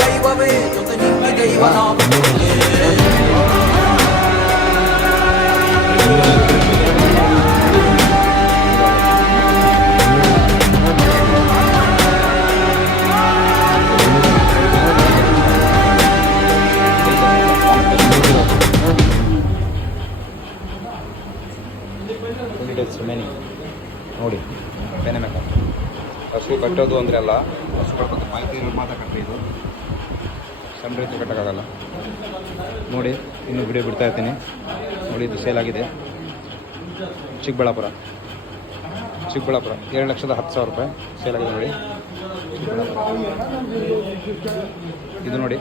ದೈವವೇ ಜೊತೆ ನಿಮ್ಮ ದೈವನಾಮ ಮೆನಿ ನೋಡಿ ಬೇನೆ ಮೇಕಪ್ ಹಸು ಕಟ್ಟೋದು ಅಂದರೆ ಅಲ್ಲ ಹಸು ಕಟ್ಟೋದು ಮಾಹಿತಿ ಮಾತ್ರ ಇದು. ಸಣ್ಣ ರೀತಿ ಕಟ್ಟೋಕ್ಕಾಗಲ್ಲ. ನೋಡಿ, ಇನ್ನೂ ವಿಡಿಯೋ ಬಿಡ್ತಾ ಇರ್ತೀನಿ. ನೋಡಿ, ಇದು ಸೇಲ್ ಆಗಿದೆ. ಚಿಕ್ಕಬಳ್ಳಾಪುರ. ಚಿಕ್ಕಬಳ್ಳಾಪುರ, ಎರಡು ಲಕ್ಷದ ಹತ್ತು ಸಾವಿರ ರೂಪಾಯಿ ಸೇಲ್ ಆಗಿದೆ ನೋಡಿ. ಇದು ನೋಡಿ